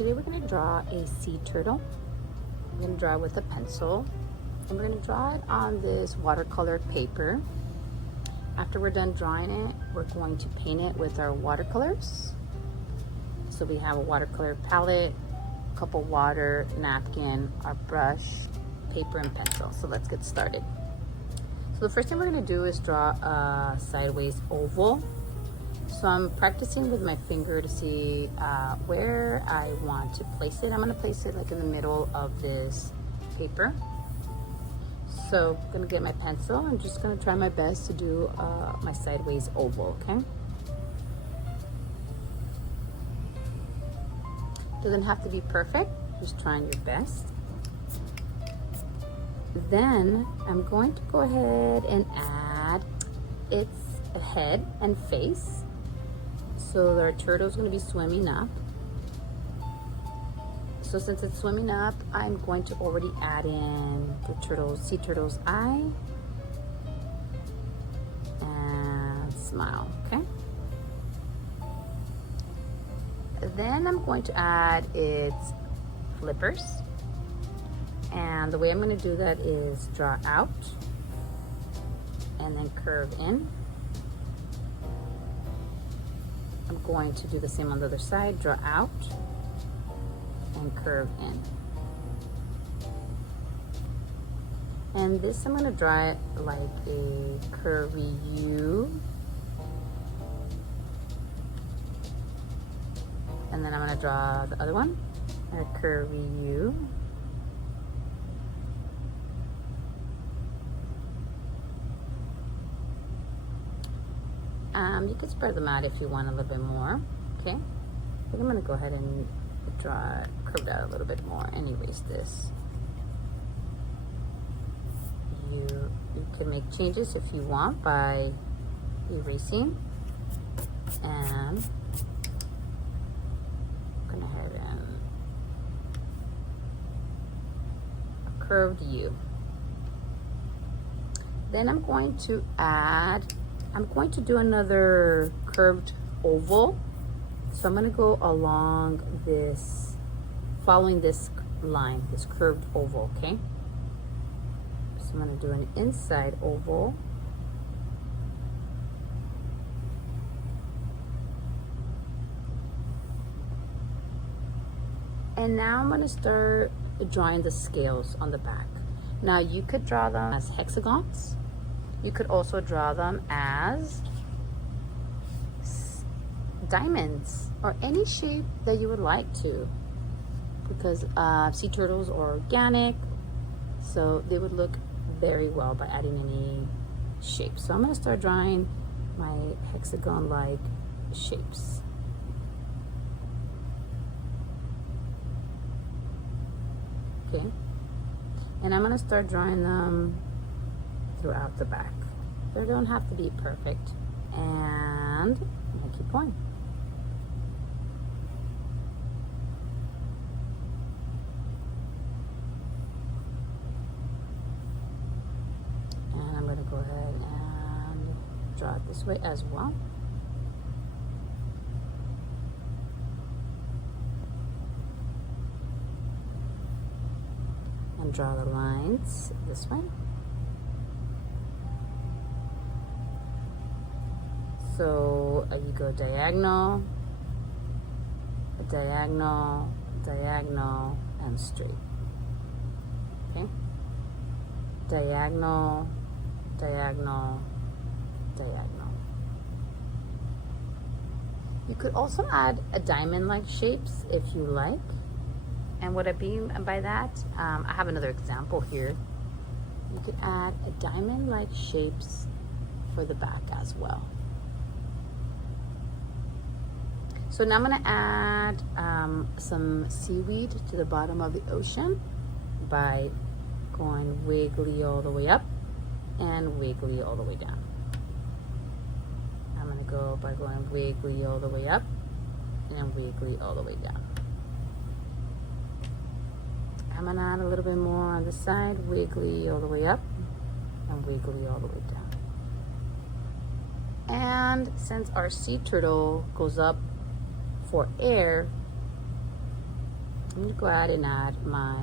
today we're going to draw a sea turtle. We're going to draw it with a pencil, and we're going to draw it on this watercolor paper. After we're done drawing it, we're going to paint it with our watercolors. So we have a watercolor palette, a cup of water, napkin, our brush, paper, and pencil. So let's get started. So the first thing we're going to do is draw a sideways oval. So I'm practicing with my finger to see where I want to place it. I'm going to place it like in the middle of this paper. So I'm going to get my pencil. I'm just going to try my best to do my sideways oval, okay? Doesn't have to be perfect, just trying your best. Then I'm going to go ahead and add its head and face. So our turtle is going to be swimming up. So since it's swimming up, I'm going to already add in the sea turtle's eye and smile, okay? Then I'm going to add its flippers. And the way I'm going to do that is draw out and then curve in. I'm going to do the same on the other side, draw out and curve in. And this I'm going to draw it like a curvy U. And then I'm going to draw the other one, a curvy U. You can spread them out if you want a little bit more, okay? I think I'm gonna go ahead and curve it out a little bit more and erase this. You can make changes if you want by erasing, and I'm gonna head and a curved U. Then I'm going to do another curved oval. So I'm going to go along this, following this line, this curved oval, okay? So I'm going to do an inside oval. And now I'm going to start drawing the scales on the back. Now you could draw them as hexagons. You could also draw them as diamonds or any shape that you would like to, because sea turtles are organic, so they would look very well by adding any shape. So I'm going to start drawing my hexagon-like shapes. Okay, and I'm going to start drawing them throughout the back. They don't have to be perfect. And I'm gonna keep going. And I'm gonna go ahead and draw it this way as well. And draw the lines this way. So you go diagonal, diagonal, diagonal, and straight. Okay? Diagonal, diagonal, diagonal. You could also add a diamond-like shapes if you like. And what I mean by that, I have another example here. You could add a diamond-like shapes for the back as well. So now I'm going to add some seaweed to the bottom of the ocean by going wiggly all the way up and wiggly all the way down. I'm going to go by going wiggly all the way up and wiggly all the way down. I'm going to add a little bit more on the side, wiggly all the way up and wiggly all the way down. And since our sea turtle goes up for air, I'm gonna go ahead and add my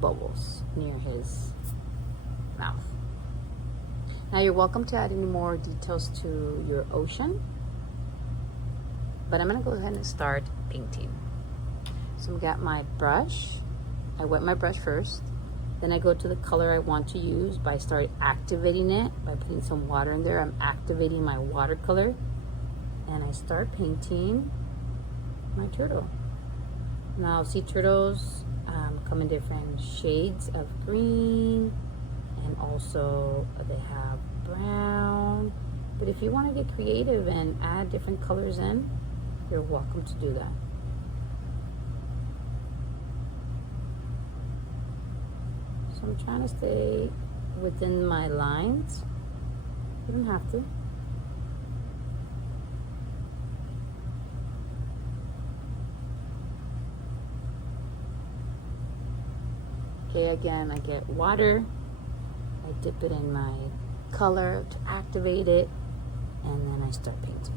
bubbles near his mouth. Now you're welcome to add any more details to your ocean, but I'm gonna go ahead and start painting. So I've got my brush. I wet my brush first, then I go to the color I want to use by start activating it by putting some water in there. I'm activating my watercolor, and I start painting my turtle. Now sea turtles come in different shades of green, and also they have brown. But if you want to get creative and add different colors in, you're welcome to do that. So I'm trying to stay within my lines. You don't have to. Okay, again, I get water. I dip it in my color to activate it, and then I start painting.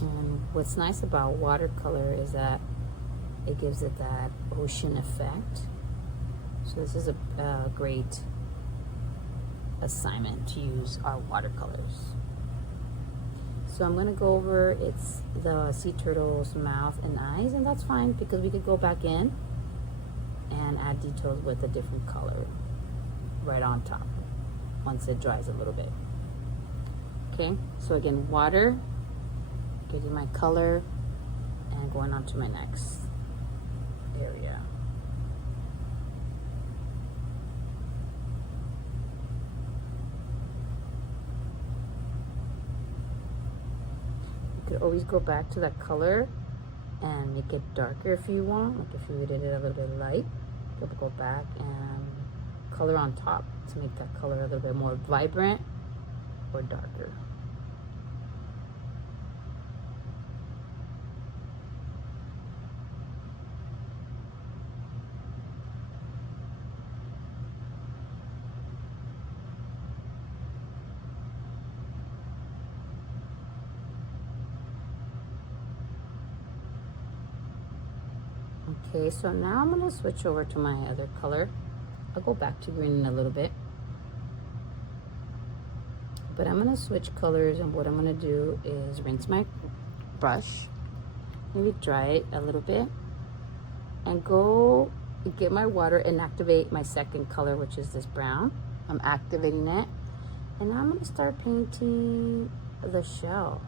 And what's nice about watercolor is that it gives it that ocean effect. So this is a great assignment to use our watercolors. So I'm going to go over the sea turtle's mouth and eyes, and that's fine because we could go back in and add details with a different color right on top once it dries a little bit. Okay, so again, water, getting my color, and going on to my next area. You could always go back to that color and make it darker if you want. Like if you did it a little bit light, you could go back and color on top to make that color a little bit more vibrant or darker. Okay, so now I'm going to switch over to my other color. I'll go back to green in a little bit. But I'm going to switch colors, and what I'm going to do is rinse my brush, maybe dry it a little bit, and go get my water and activate my second color, which is this brown. I'm activating it, and now I'm going to start painting the shell.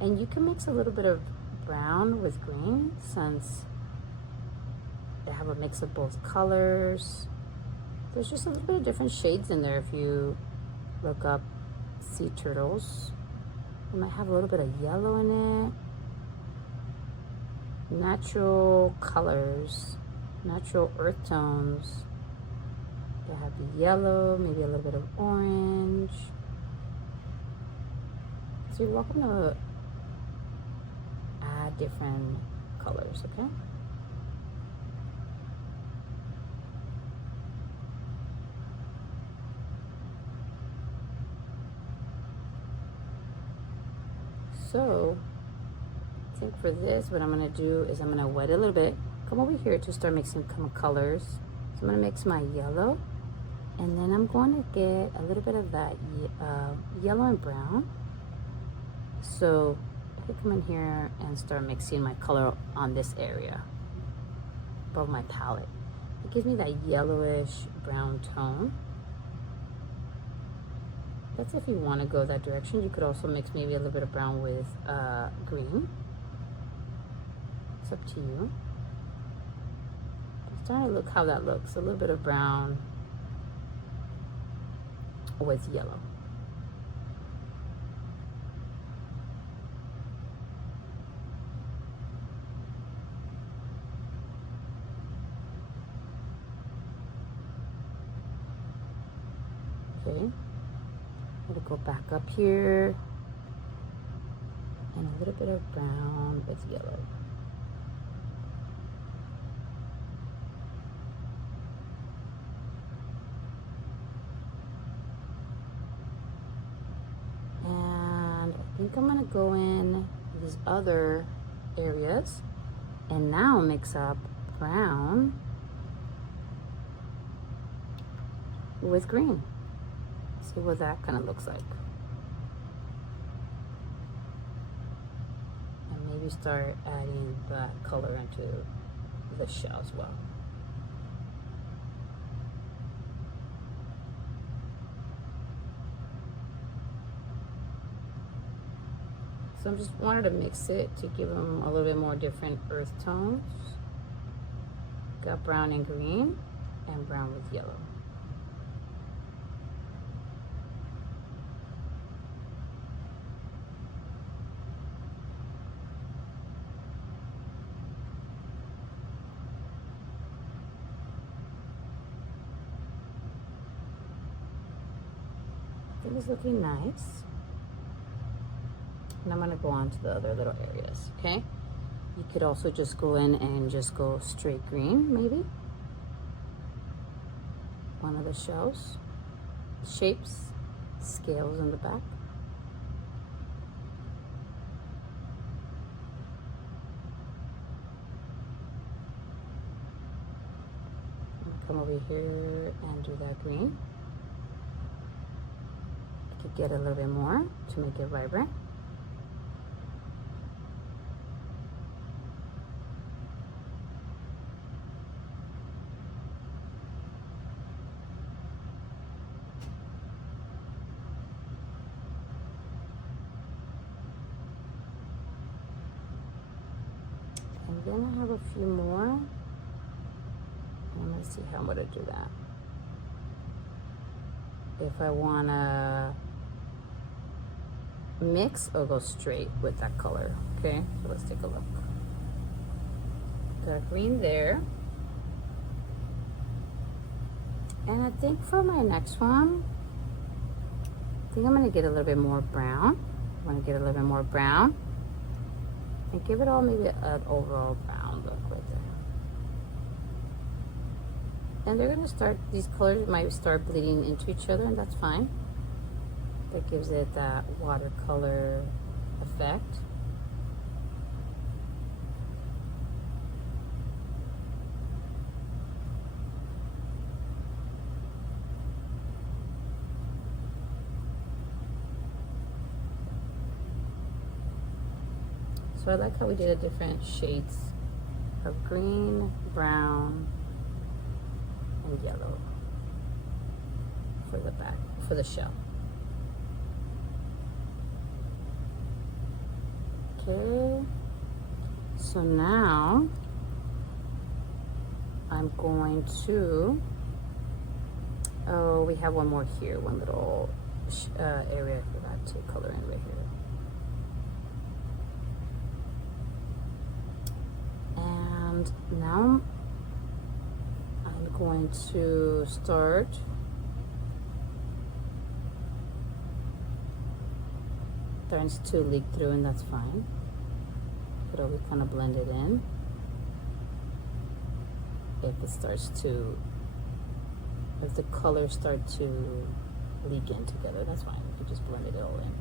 And you can mix a little bit of brown with green since they have a mix of both colors. There's just a little bit of different shades in there. If you look up sea turtles, they might have a little bit of yellow in it. Natural colors, natural earth tones. They have the yellow, maybe a little bit of orange. So you're welcome to add different colors, okay? So I think for this, what I'm going to do is I'm going to wet it a little bit, come over here to start mixing colors. So I'm going to mix my yellow, and then I'm going to get a little bit of that yellow and brown. So I come in here and start mixing my color on this area above my palette. It gives me that yellowish brown tone. That's if you want to go that direction. You could also mix maybe a little bit of brown with green. It's up to you. I'm starting to look how that looks. A little bit of brown with yellow. Okay, I'm gonna go back up here and a little bit of brown with yellow. think I'm gonna go in these other areas and now mix up brown with green. See what that kind of looks like. And maybe start adding that color into the shell as well. So I just wanted to mix it to give them a little bit more different earth tones. Got brown and green, and brown with yellow. I think it's looking nice. And I'm gonna go on to the other little areas, okay? You could also just go in and just go straight green, maybe. One of the shells, shapes, scales in the back. I'm gonna come over here and do that green. I could get a little bit more to make it vibrant. And then I have a few more. And let's see how I'm gonna do that. If I wanna mix or go straight with that color, okay? So let's take a look. Got green there. And I think for my next one, I think I'm gonna get a little bit more brown. I'm gonna get a little bit more brown. And give it all maybe an overall brown look right there. And they're gonna start, these colors might start bleeding into each other, and that's fine. That gives it that watercolor effect. So I like how we did a different shades of green, brown, and yellow for the back, for the shell. Okay, so now I'm going to, oh, we have one more here, one little area I forgot to color in right here. And now I'm going to start starting to leak through, and that's fine. But always kind of blend it in. If it starts to, if the colors start to leak in together, that's fine. You can just blend it all in.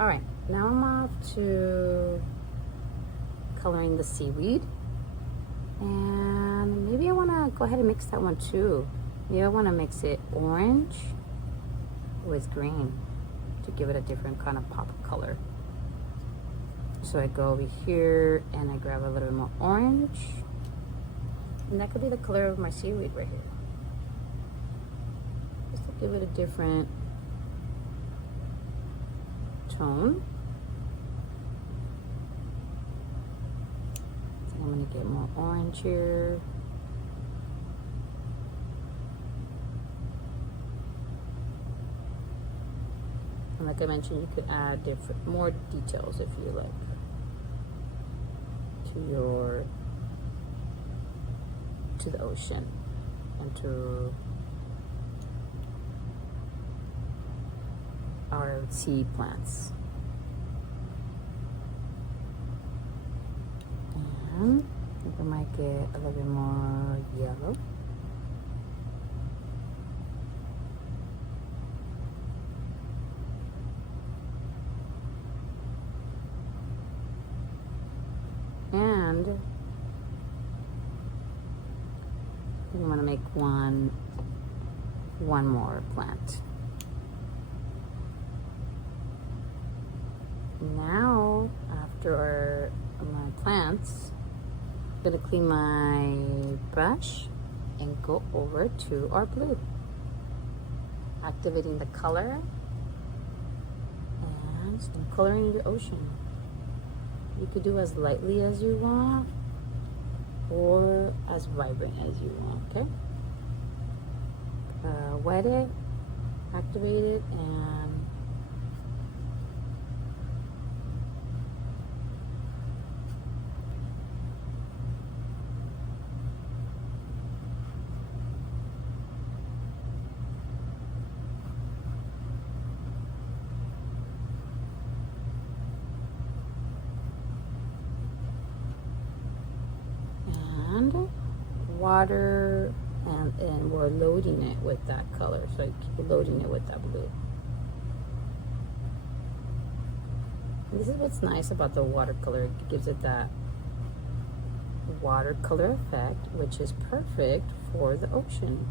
All right, now I'm off to coloring the seaweed, and maybe I want to go ahead and mix that one too. Maybe I want to mix it orange with green to give it a different kind of pop of color. So I go over here and I grab a little bit more orange, and that could be the color of my seaweed right here, just to give it a different tone. I'm gonna get more orange here. And like I mentioned, you could add more details if you like to the ocean and to our sea plants. And I think I might get a little bit more yellow. And I'm gonna make one more plant. Now, after my plants, I'm gonna clean my brush and go over to our blue. Activating the color and I'm coloring the ocean. You could do as lightly as you want or as vibrant as you want, okay? Wet it, activate it, and water, and we're loading it with that color, so I keep loading it with that blue. And this is what's nice about the watercolor. It gives it that watercolor effect, which is perfect for the ocean.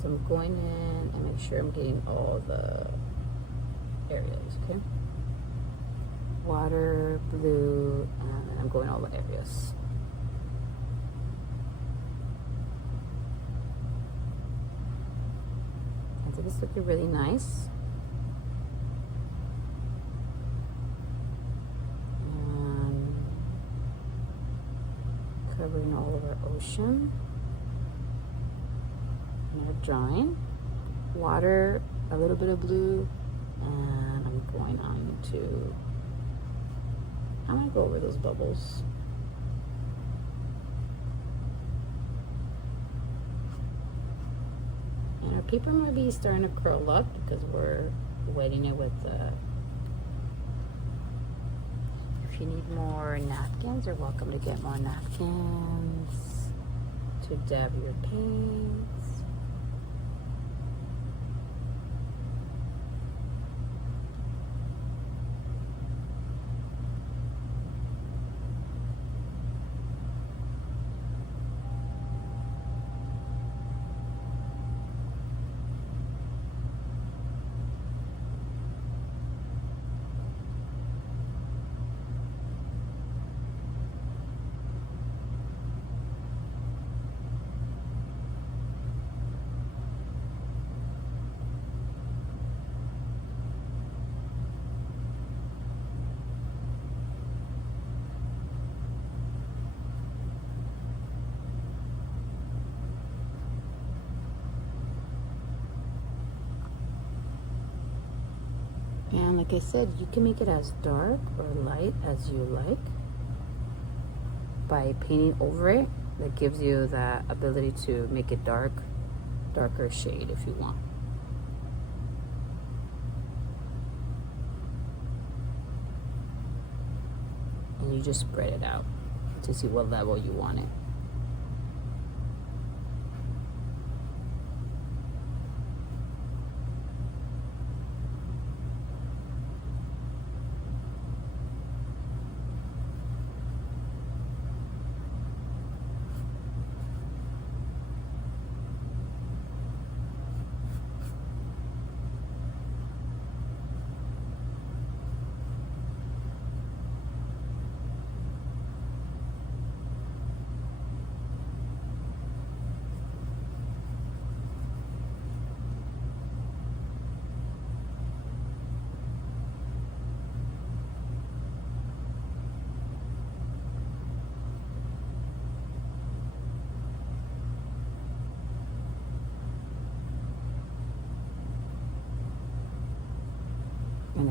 So I'm going in and make sure I'm getting all the areas, okay? Water, blue, and I'm going all the areas. And so this is looking really nice. And covering all of our ocean. Drawing water, a little bit of blue, and I'm going on to, I'm gonna go over those bubbles. And our paper might be starting to curl up because we're wetting it with the, if you need more napkins, you're welcome to get more napkins to dab your paints. And like I said, you can make it as dark or light as you like by painting over it. That gives you that ability to make it darker shade if you want. And you just spread it out to see what level you want it.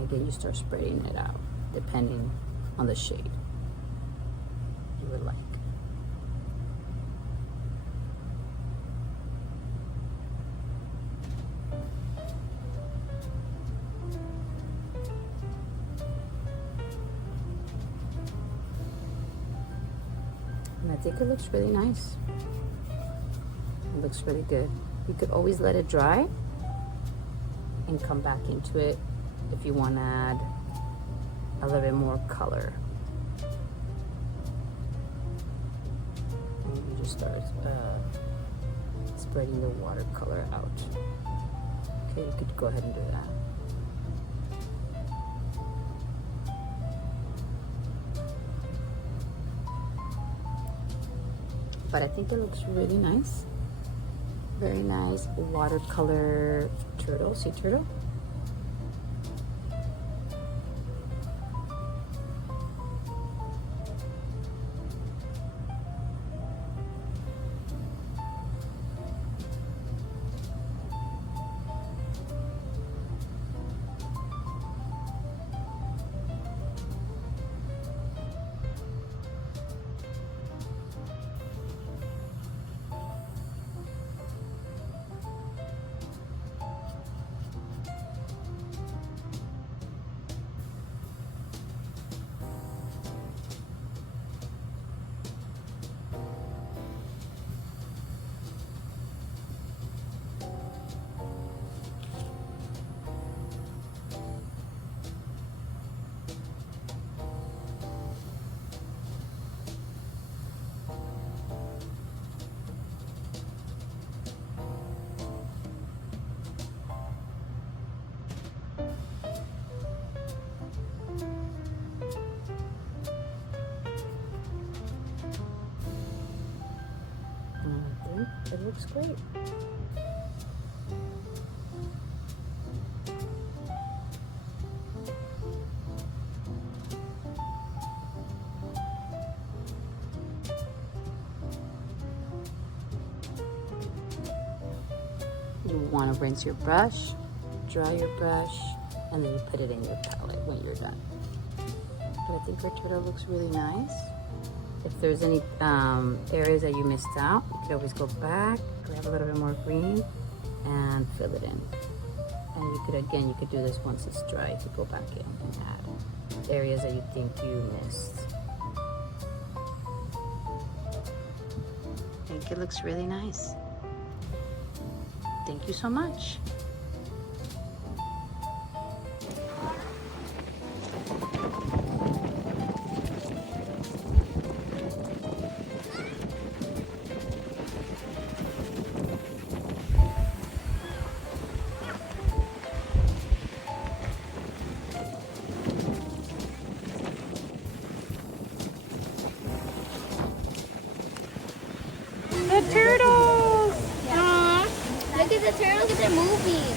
again, you start spreading it out depending on the shade you would like. And I think it looks really nice. It looks really good. You could always let it dry and come back into it if you want to add a little bit more color. And you just start spreading the watercolor out. Okay, you could go ahead and do that. But I think it looks really nice. Very nice watercolor turtle, sea turtle. It looks great. You want to rinse your brush, dry your brush, and then you put it in your palette when you're done. But I think our turtle looks really nice. If there's any areas that you missed out, you could always go back, grab a little bit more green, and fill it in. And you could, again, you could do this once it's dry to go back in and add areas that you think you missed. I think it looks really nice. Thank you so much. The turtles! Aww. Look at the turtles, they're moving.